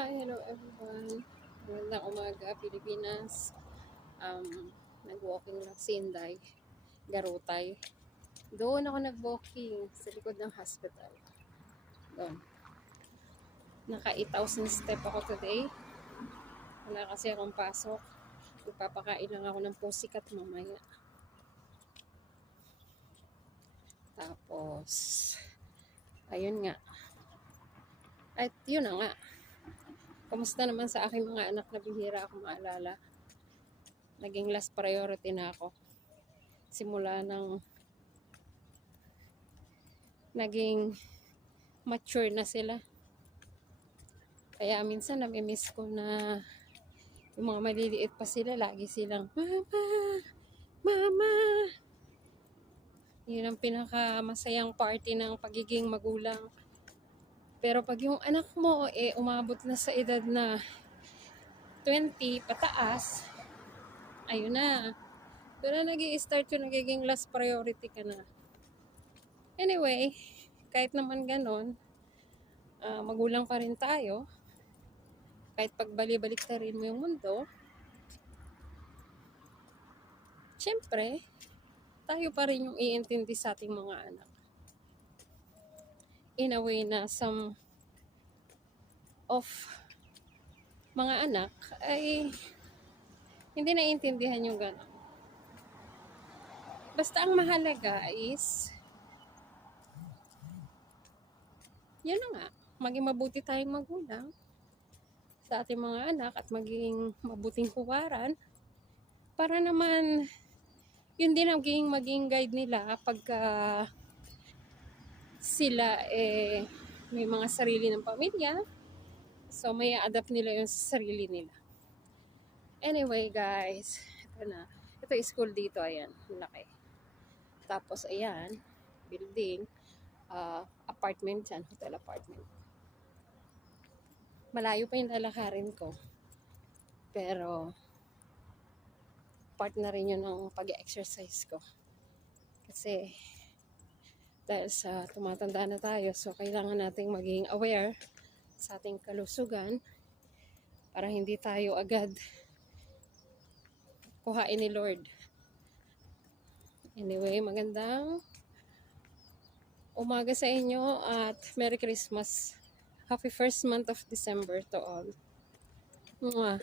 Hi, hello everyone. Magandang umaga, Pilipinas. Nag-walking lang si Inday, Garutay. Doon ako nag-walking sa likod ng hospital. Doon. Naka 8,000 step ako today. Wala kasi akong pasok. Ipapakain lang ako ng pusikat mamaya. Tapos, ayun nga. At yun na nga. Kamusta naman sa aking mga anak na bihira ako maalala? Naging last priority na ako. Simula ng naging mature na sila. Kaya minsan nami-miss ko na yung mga maliliit pa sila, lagi silang, Mama! Mama! Yun ang pinakamasayang party ng pagiging magulang. Pero pag yung anak mo, umabot na sa edad na 20 pataas, ayun na. Pero nag-i-start yung nagiging last priority ka na. Anyway, kahit naman ganon, magulang pa rin tayo. Kahit pagbali-balik na rin mo yung mundo, syempre, tayo pa rin yung iintindi sa ating mga anak. In a way na some of mga anak ay hindi naiintindihan yung gano'n. Basta ang mahalaga is, yun na nga, maging mabuti tayong magulang sa ating mga anak at maging mabuting huwaran para naman yun din ang maging guide nila pagka sila may mga sarili ng pamilya, so may adapt nila yung sarili nila. Anyway guys, ito na. Ito yung school dito, ayan, laki. Tapos ayan, building, apartment dyan, hotel apartment. Malayo pa yung lalakarin ko. Pero, part na rin yun ng pag-exercise ko. Kasi, dahil sa tumatanda na tayo, so kailangan nating maging aware sa ating kalusugan para hindi tayo agad kuhain ni Lord. Anyway, magandang umaga sa inyo at Merry Christmas. Happy first month of December to all. Mwah.